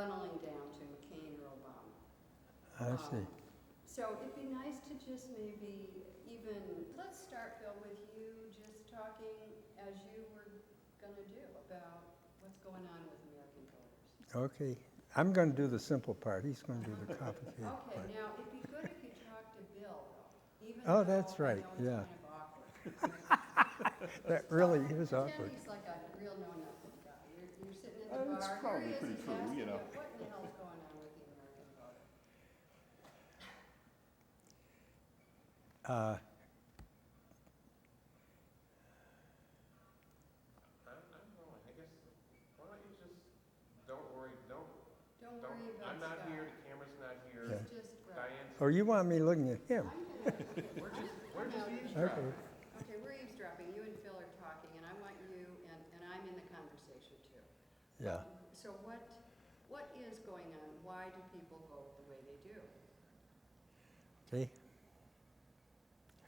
funneling down to McCain or Obama. I see. So it'd be nice to just maybe even, let's start, Bill, with you just talking as you were going to do about what's going on with American voters. Okay. I'm going to do the simple part. He's going to do the complicated Okay, part. now it'd be good if you talked to Bill, though. Even Oh, though that's right, I know it's yeah. kind of awkward. That really is Pretend awkward. he's like a real know-nothing guy. You're sitting in the It's bar, probably here he is, pretty he's true, asking you you, know. what in the hell's going on with the American voter? Uh, I'm going. I guess, why don't you just, don't worry, Don't worry about I'm not Scott. here, the camera's not here. Yeah. He's just, Diane's, or you want me looking at him? we're just Okay. eavesdropping. Okay, we're eavesdropping. You and Phil are talking, and I want you, and I'm in the conversation too. Yeah. So what is going on? Why do people vote the way they do? Okay.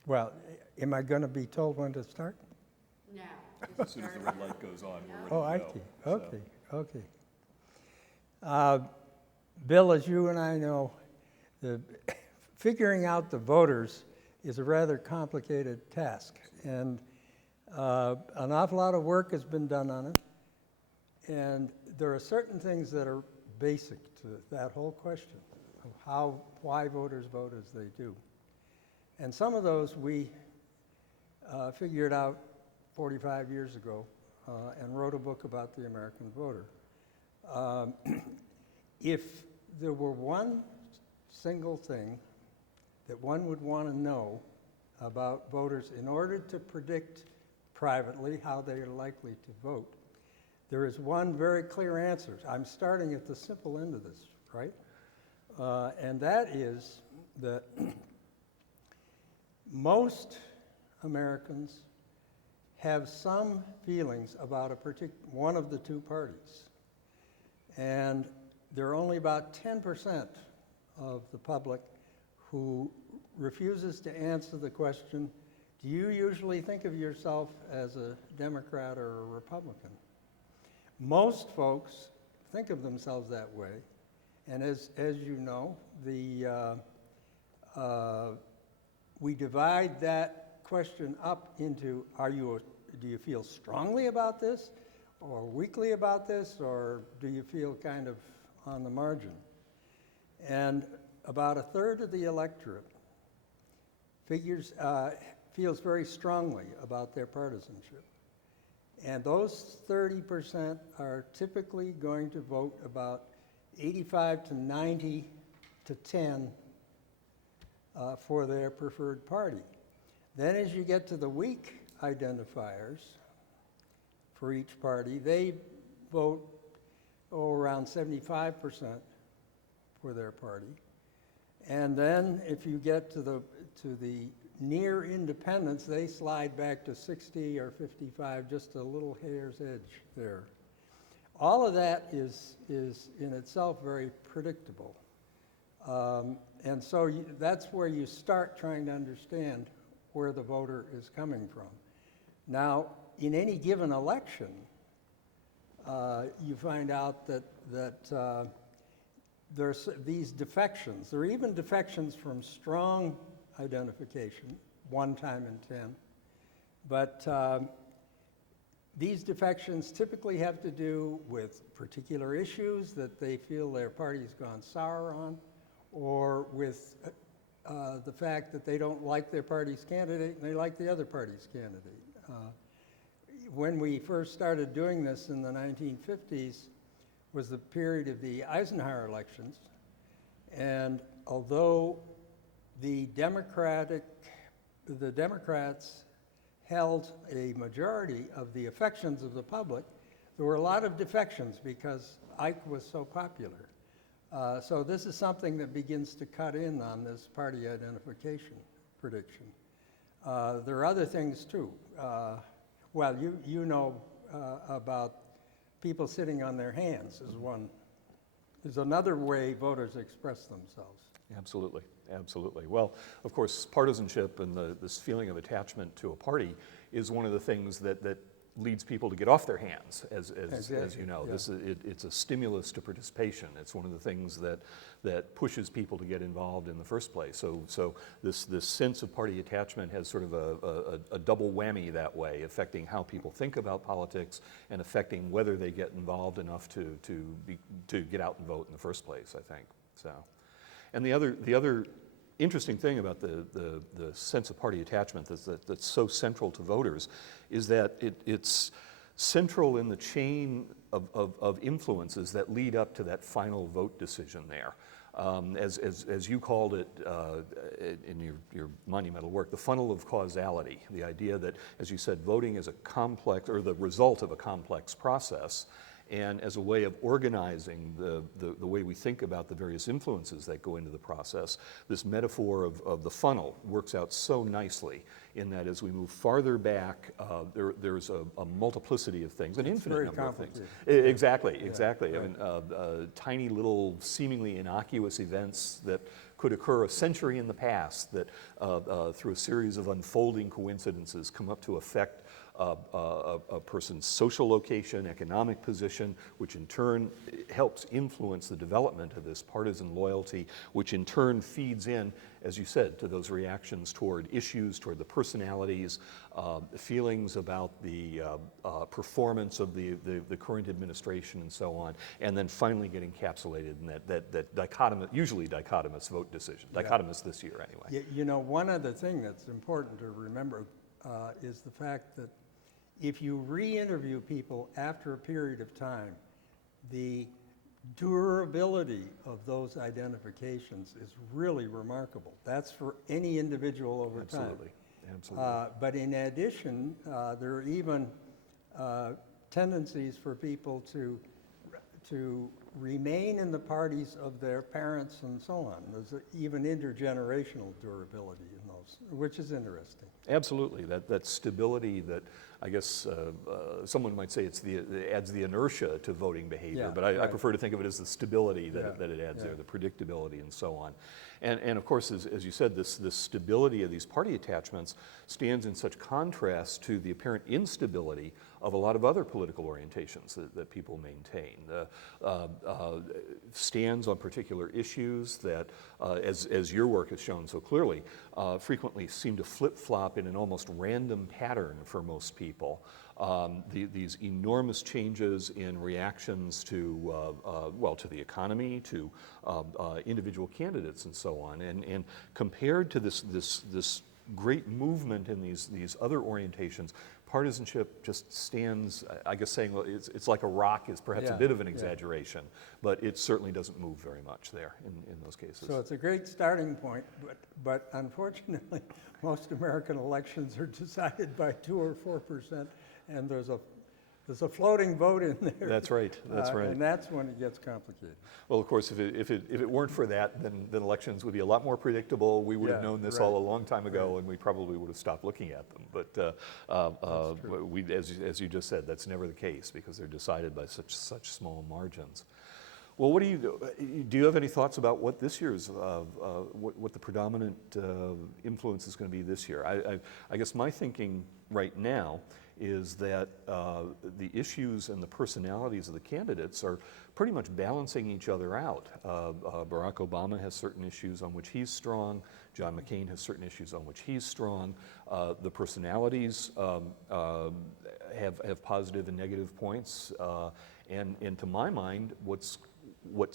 Well, am I going to be told when to start? Now, As soon as the red light goes on, we're ready Oh, I to go. see. So, Okay, okay. Bill, as you and I know, figuring out the voters is a rather complicated task, and an awful lot of work has been done on it, and there are certain things that are basic to that whole question of why voters vote as they do. And some of those we figured out 45 years ago and wrote a book about the American voter. If there were one single thing that one would want to know about voters in order to predict privately how they are likely to vote, there is one very clear answer. I'm starting at the simple end of this, right? And that is that most Americans have some feelings about one of the two parties. And there are only about 10% of the public who refuses to answer the question, do you usually think of yourself as a Democrat or a Republican? Most folks think of themselves that way. And as you know, we divide that question up into, do you feel strongly about this, or weakly about this, or do you feel kind of on the margin? And about a third of the electorate feels very strongly about their partisanship. And those 30% are typically going to vote about 85 to 90 to 10 for their preferred party. Then as you get to the weak identifiers for each party, they vote around 75% for their party. And then if you get to the near independents, they slide back to 60 or 55, just a little hair's edge there. All of that is in itself very predictable. And so that's where you start trying to understand where the voter is coming from. Now, in any given election, you find out that there's these defections. There are even defections from strong identification, 1 time in 10. But these defections typically have to do with particular issues that they feel their party's gone sour on, or with the fact that they don't like their party's candidate and they like the other party's candidate. When we first started doing this in the 1950s was the period of the Eisenhower elections, and although the Democrats held a majority of the affections of the public, there were a lot of defections because Ike was so popular. So this is something that begins to cut in on this party identification prediction. There are other things too. Well, you know about people sitting on their hands is one. There's another way voters express themselves. Absolutely, absolutely. Well, of course, partisanship and this feeling of attachment to a party is one of the things that leads people to get off their hands, as Exactly, you know. yeah. It's a stimulus to participation. It's one of the things that pushes people to get involved in the first place. So this sense of party attachment has sort of a double whammy that way, affecting how people think about politics and affecting whether they get involved enough to get out and vote in the first place, I think. So, and the other interesting thing about the sense of party attachment that's so central to voters is that it's central in the chain of influences that lead up to that final vote decision there. As you called it in your monumental work, the funnel of causality, the idea that, as you said, voting is a complex, or the result of a complex process, and as a way of organizing the way we think about the various influences that go into the process, this metaphor of the funnel works out so nicely in that as we move farther back, there's a multiplicity of things, an infinite number of things. Exactly. Right. I mean, tiny little seemingly innocuous events that could occur a century in the past that through a series of unfolding coincidences come up to affect a person's social location, economic position, which in turn helps influence the development of this partisan loyalty, which in turn feeds in, as you said, to those reactions toward issues, toward the personalities, feelings about the performance of the current administration and so on, and then finally get encapsulated in that dichotomous, usually dichotomous vote decision, dichotomous this year anyway. You know, one other thing that's important to remember is the fact that if you re-interview people after a period of time, the durability of those identifications is really remarkable. That's for any individual over time. Absolutely. But in addition, there are even tendencies for people to remain in the parties of their parents and so on. There's even intergenerational durability in those, which is interesting. Absolutely, that stability that I guess someone might say it adds the inertia to voting behavior, Yeah, but I right. prefer to think of it as the stability that it adds Yeah. there, the predictability and so on. And of course, as you said, this stability of these party attachments stands in such contrast to the apparent instability of a lot of other political orientations that people maintain. Stands on particular issues that, as your work has shown so clearly, frequently seem to flip-flop in an almost random pattern for most people. These enormous changes in reactions to, to the economy, to individual candidates and so on. And compared to this great movement in these other orientations, partisanship just stands, I guess saying, well, it's like a rock is perhaps a bit of an exaggeration, but it certainly doesn't move very much there in those cases. So it's a great starting point, but unfortunately, most American elections are decided by 2 or 4%, and there's a floating vote in there. That's right. And that's when it gets complicated. Well, of course, if it weren't for that, then elections would be a lot more predictable. We would have known this all a long time ago, and we probably would have stopped looking at them. But as you just said, that's never the case because they're decided by such small margins. Well, what do you have any thoughts about what this year's what the predominant influence is going to be this year? I guess my thinking right now is that the issues and the personalities of the candidates are pretty much balancing each other out. Barack Obama has certain issues on which he's strong. John McCain has certain issues on which he's strong. The personalities have positive and negative points. And to my mind, what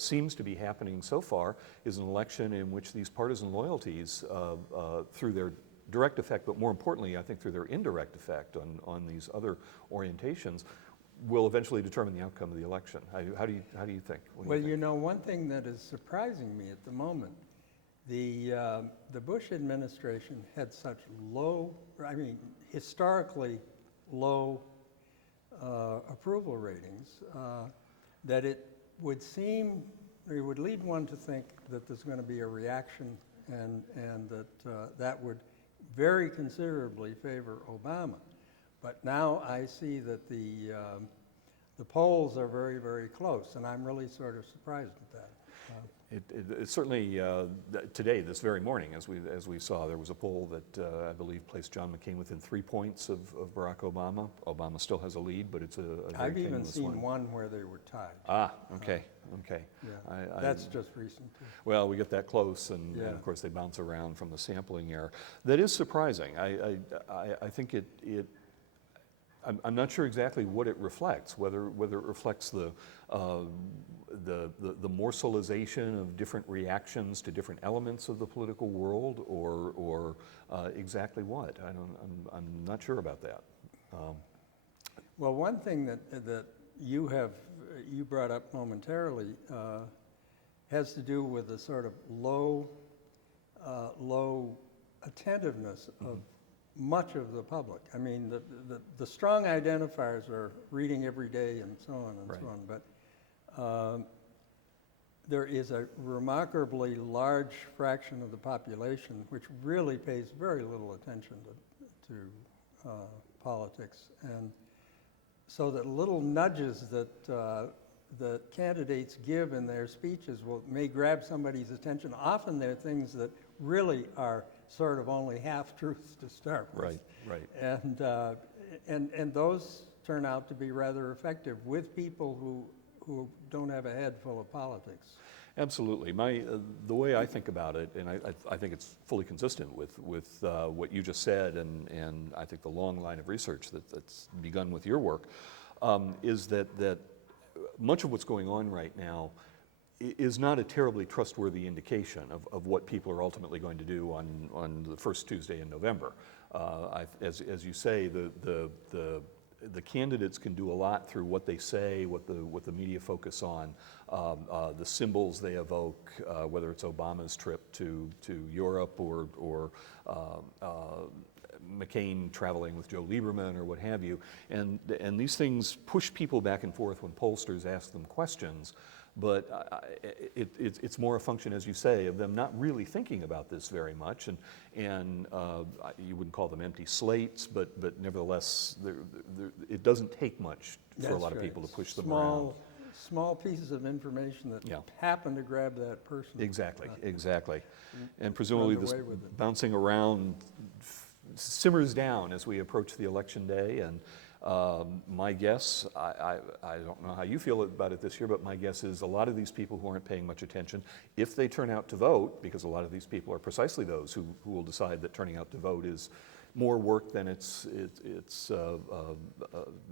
seems to be happening so far is an election in which these partisan loyalties, through their direct effect, but more importantly, I think through their indirect effect on these other orientations, will eventually determine the outcome of the election. How do you think? Well, you know, one thing that is surprising me at the moment, the Bush administration had such low, historically low approval ratings that it would lead one to think that there's going to be a reaction and that would very considerably favor Obama. But now I see that the polls are very, very close, and I'm really sort of surprised at that. It certainly, today, this very morning, as we saw, there was a poll that I believe placed John McCain within 3 points of Barack Obama. Obama still has a lead, but it's a very I've even tenuous seen one where they were tied. Ah, okay, okay. Yeah, that's just recent too. Well, we get that close, and of course they bounce around from the sampling error. That is surprising. I think I'm not sure exactly what it reflects, whether it reflects the morselization of different reactions to different elements of the political world, or exactly what. I'm not sure about that. Well, one thing that you brought up momentarily has to do with the sort of low attentiveness of much of the public. I mean, the strong identifiers are reading every day and so on and so on, but there is a remarkably large fraction of the population which really pays very little attention to politics, and so that little nudges that candidates give in their speeches may grab somebody's attention. Often they're things that really are sort of only half-truths to start with. Right. And those turn out to be rather effective with people who don't have a head full of politics. Absolutely. The way I think about it, and I think it's fully consistent with what you just said, and I think the long line of research that's begun with your work, is that much of what's going on right now is not a terribly trustworthy indication of what people are ultimately going to do on the first Tuesday in November. As you say, the candidates can do a lot through what they say, what the media focus on, the symbols they evoke, whether it's Obama's trip to Europe or McCain traveling with Joe Lieberman or what have you, and these things push people back and forth when pollsters ask them questions. But it's more a function, as you say, of them not really thinking about this very much, and you wouldn't call them empty slates, but nevertheless, it doesn't take much for a lot of people to push them around. Small pieces of information that happen to grab that person. Exactly. And presumably this bouncing around simmers down as we approach the election day, and my guess, I don't know how you feel about it this year, but my guess is a lot of these people who aren't paying much attention, if they turn out to vote, because a lot of these people are precisely those who will decide that turning out to vote is more work than its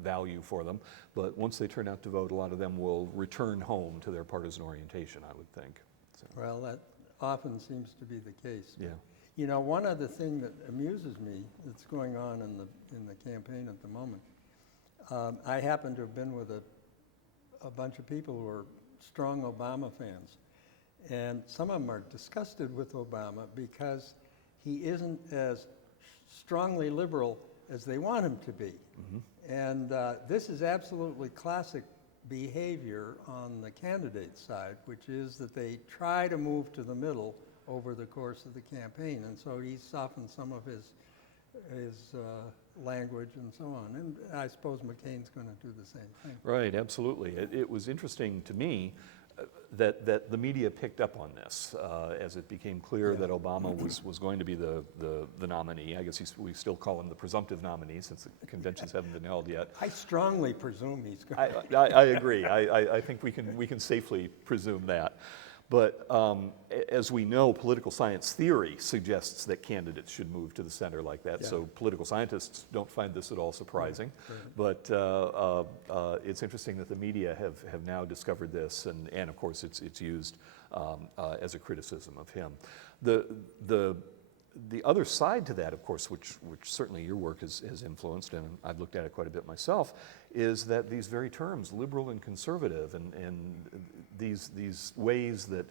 value for them. But once they turn out to vote, a lot of them will return home to their partisan orientation, I would think. So. Well, that often seems to be the case. Yeah. You know, one other thing that amuses me that's going on in the campaign at the moment, I happen to have been with a bunch of people who are strong Obama fans, and some of them are disgusted with Obama because he isn't as strongly liberal as they want him to be. Mm-hmm. And this is absolutely classic behavior on the candidate side, which is that they try to move to the middle over the course of the campaign, and so he softened some of his language and so on. And I suppose McCain's going to do the same thing. Right, absolutely. It was interesting to me that the media picked up on this as it became clear that Obama was going to be the nominee. I guess we still call him the presumptive nominee since the conventions haven't been held yet. I strongly presume he's going to. I agree. I think we can safely presume that. But as we know, political science theory suggests that candidates should move to the center like that. Yeah. So political scientists don't find this at all surprising. Right. But it's interesting that the media have now discovered this, and of course it's used as a criticism of him. The other side to that, of course, which certainly your work has influenced, and I've looked at it quite a bit myself, is that these very terms, liberal and conservative, and these ways that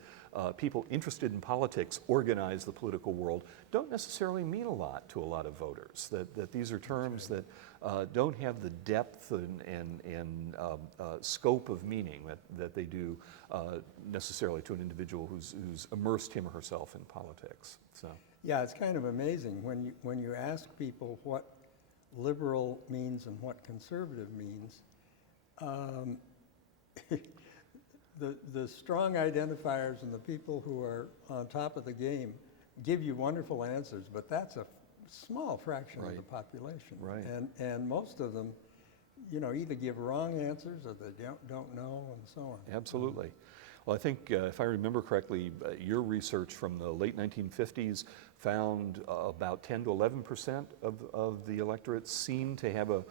people interested in politics organize the political world don't necessarily mean a lot to a lot of voters. That these are terms that don't have the depth and scope of meaning that they do necessarily to an individual who's immersed him or herself in politics. So. Yeah, it's kind of amazing when you ask people what liberal means and what conservative means. the strong identifiers and the people who are on top of the game give you wonderful answers, but that's a small fraction of the Right. population. Right. And most of them, either give wrong answers or they don't know and so on. Absolutely. Well, I think if I remember correctly, your research from the late 1950s found about 10 to 11% of the electorate seemed to have a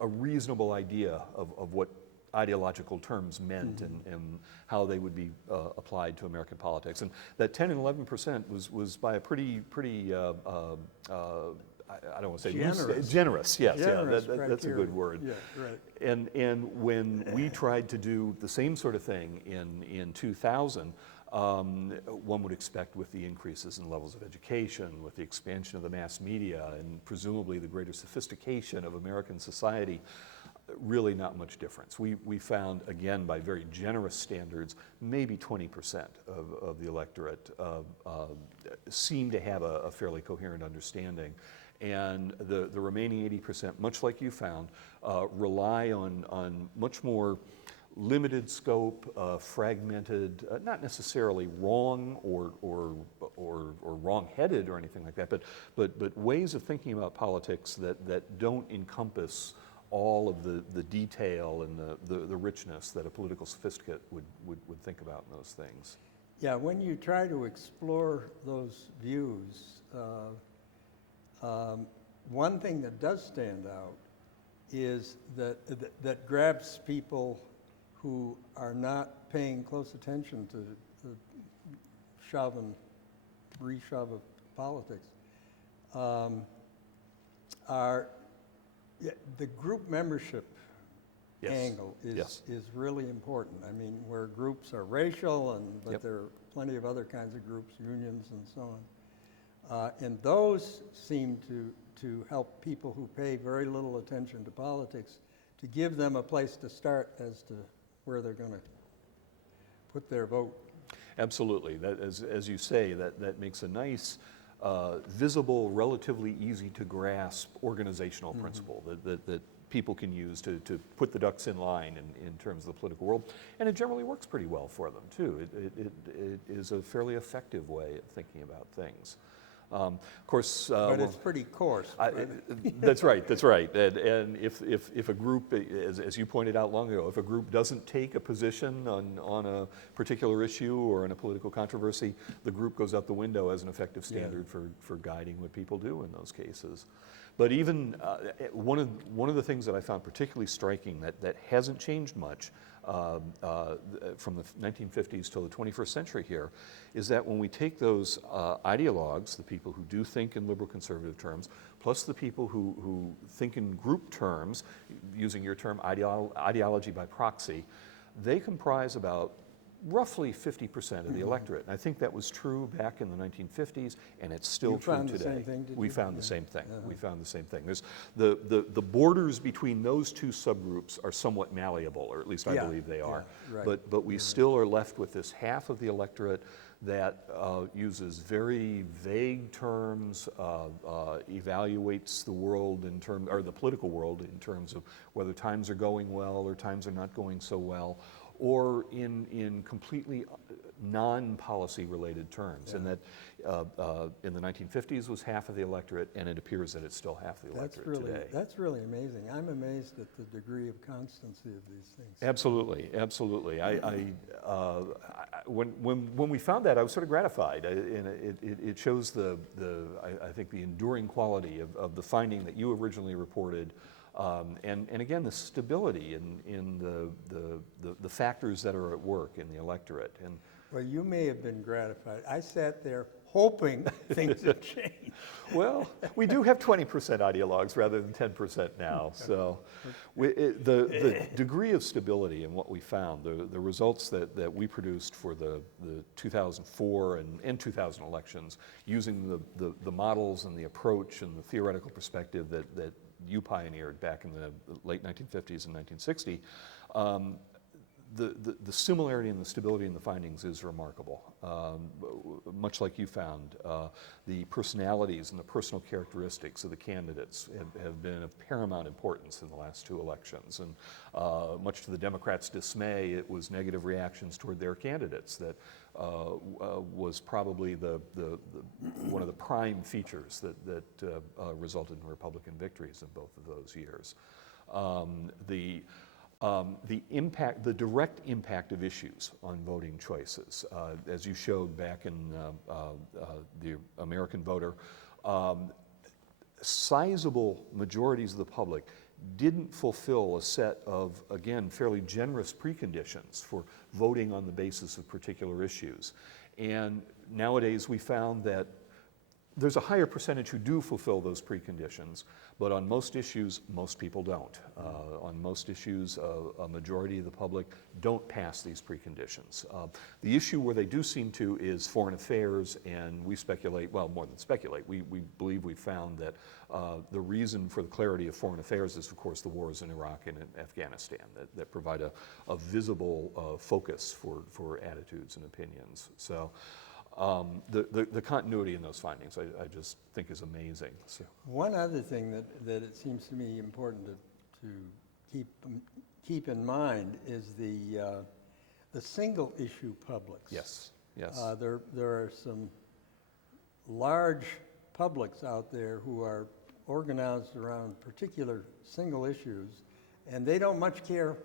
reasonable idea of what ideological terms meant and how they would be applied to American politics. And that 10 and 11% was by a pretty I don't want to say generous, yes, Generous that's a good word. Yeah, right. And when we tried to do the same sort of thing in 2000, one would expect with the increases in levels of education, with the expansion of the mass media, and presumably the greater sophistication of American society, really not much difference. We found, again, by very generous standards, maybe 20% of the electorate seemed to have a fairly coherent understanding. And the remaining 80%, much like you found, rely on much more limited scope, fragmented, not necessarily wrong or wrong-headed or anything like that, but ways of thinking about politics that don't encompass all of the detail and the richness that a political sophisticate would think about in those things. Yeah, when you try to explore those views, one thing that does stand out is that grabs people who are not paying close attention to the reshove of politics, are the group membership Yes. angle Yes. is really important. I mean, where groups are racial, but Yep. there are plenty of other kinds of groups, unions and so on. And those seem to help people who pay very little attention to politics, to give them a place to start as to where they're going to put their vote. Absolutely. That, as you say, that makes a nice, visible, relatively easy to grasp organizational principle that people can use to put the ducks in line in terms of the political world. And it generally works pretty well for them, too. It is a fairly effective way of thinking about things. Of course, But it's pretty coarse. that's right. That's right. And if a group, as you pointed out long ago, if a group doesn't take a position on a particular issue or in a political controversy, the group goes out the window as an effective standard for guiding what people do in those cases. But even one of the things that I found particularly striking that hasn't changed much from the 1950s till the 21st century here, is that when we take those ideologues, the people who do think in liberal conservative terms, plus the people who think in group terms, using your term ideology by proxy, they comprise about roughly 50% of the electorate. And I think that was true back in the 1950s, and it's still true today. You found the same thing, did you? We found the same thing. We found the same thing. There's the borders between those two subgroups are somewhat malleable, or at least I believe they are. Yeah, right. But we still are left with this half of the electorate that uses very vague terms, evaluates the world or the political world in terms of whether times are going well or times are not going so well, or in completely non-policy related terms. And that in the 1950s was half of the electorate, and it appears that it's still half the electorate today. That's really amazing. I'm amazed at the degree of constancy of these things. Absolutely, absolutely. When we found that, I was sort of gratified. And it shows I think the enduring quality of the finding that you originally reported. And again, the stability in the factors that are at work in the electorate. And Well, you may have been gratified. I sat there hoping things had changed. well, we do have 20% ideologues rather than 10% now. So the degree of stability in what we found, the results that we produced for the 2004 and 2000 elections, using the models and the approach and the theoretical perspective that you pioneered back in the late 1950s and 1960, the similarity and the stability in the findings is remarkable. Much like you found, the personalities and the personal characteristics of the candidates have been of paramount importance in the last 2 elections. And much to the Democrats' dismay, it was negative reactions toward their candidates that was probably one of the prime features that resulted in Republican victories in both of those years. The impact, the direct impact of issues on voting choices, as you showed back in the American voter, sizable majorities of the public didn't fulfill a set of, again, fairly generous preconditions for voting on the basis of particular issues. And nowadays we found that there's a higher percentage who do fulfill those preconditions, but on most issues, most people don't. On most issues, a majority of the public don't pass these preconditions. The issue where they do seem to is foreign affairs, and we speculate, well, more than speculate, we believe we found that the reason for the clarity of foreign affairs is, of course, the wars in Iraq and in Afghanistan that provide a visible focus for attitudes and opinions. So. The continuity in those findings, I just think is amazing. So. One other thing that it seems to me important to keep in mind is the single issue publics. Yes, yes. There are some large publics out there who are organized around particular single issues, and they don't much care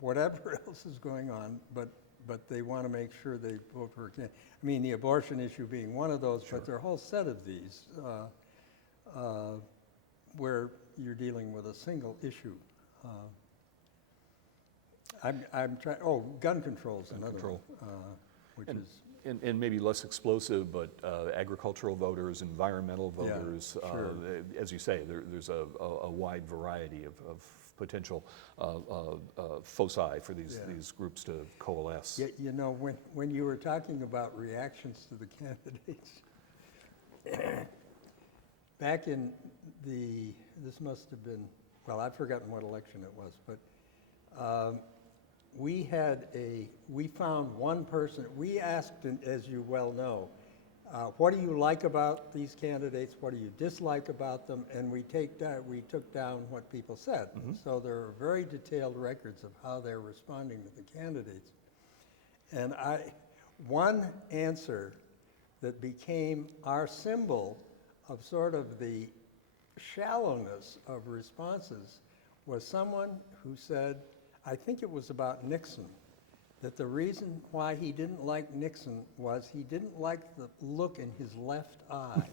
whatever else is going on, but they want to make sure they vote for a candidate. I mean, the abortion issue being one of those, Sure. but there are a whole set of these where you're dealing with a single issue. I'm trying. Oh, gun control is another control. one, which And- is And maybe less explosive, but agricultural voters, environmental voters, sure. As you say, there's a wide variety of potential foci for these groups to coalesce. Yeah, you know, when you were talking about reactions to the candidates, back in this must have been, well, I've forgotten what election it was, but we found one person, we asked, as you well know, what do you like about these candidates? What do you dislike about them? And we took down what people said. Mm-hmm. So there are very detailed records of how they're responding to the candidates. And one answer that became our symbol of sort of the shallowness of responses was someone who said, I think it was about Nixon, that the reason why he didn't like Nixon was he didn't like the look in his left eye.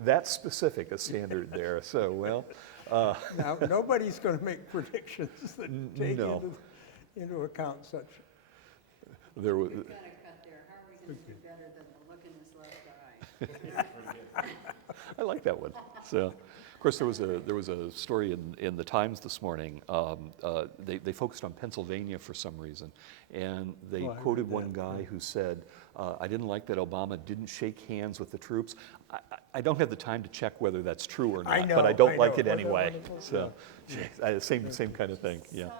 That's specific a standard there, so well. Now, nobody's going to make predictions that take No. into account such. There was, We've got to cut there. How are we going to do better than the look in his left eye? I like that one. So, of course, there was a story in the Times this morning. They focused on Pennsylvania for some reason, and they I quoted read one that. guy who said, "I didn't like that Obama didn't shake hands with the troops." I don't have the time to check whether that's true or not, but I don't like it anyway. So, same kind of thing. Yeah. Some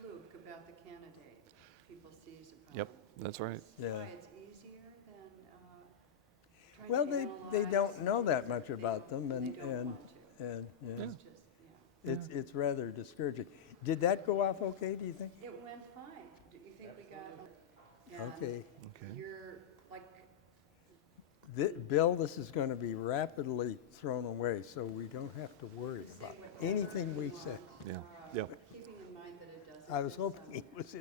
fluke about the candidate people seize upon. Yep, that's right. Yeah. Why it's easier than trying Well, to they analyze don't know that things much that about them, they and don't want to. yeah, It's just, yeah. it's rather discouraging. Did that go off okay, do you think? It went fine. Do you think we got? Okay. Okay. You're like, Bill, this is going to be rapidly thrown away, so we don't have to worry say about whatever anything we you say. want, Yeah, uh, yeah. keeping in mind that it doesn't. I was just, hoping he was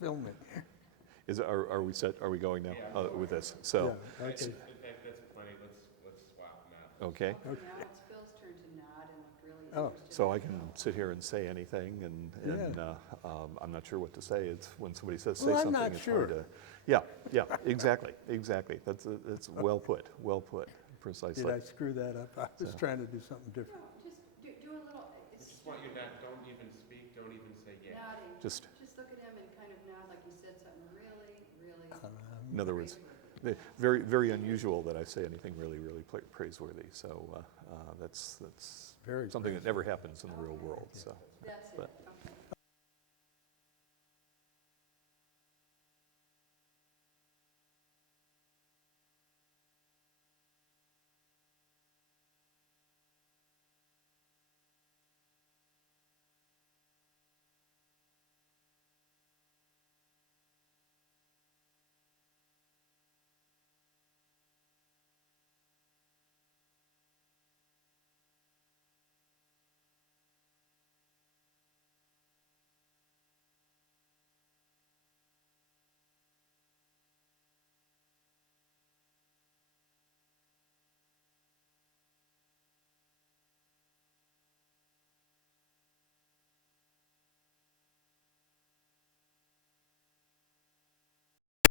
filming. Are we set? Are we going now with this? So, Yeah, okay. If that's plenty, let's swap now. okay. Now it's Phil's turn to nod and look really Oh. interested. So I can sit here and say anything, and I'm not sure what to say. It's when somebody says say Well, I'm something, not it's sure. hard to. Yeah, exactly. That's well put, precisely. Did I screw that up? I was trying to do something No, different. just do a little, I it's just want you to don't even speak, don't even say yeah. nodding. Just, Just look at him and kind of nod like you said something really, really. in other words, very, very unusual that I say anything really, really praiseworthy. So that's Very something that never happens in the real world. So, That's it. but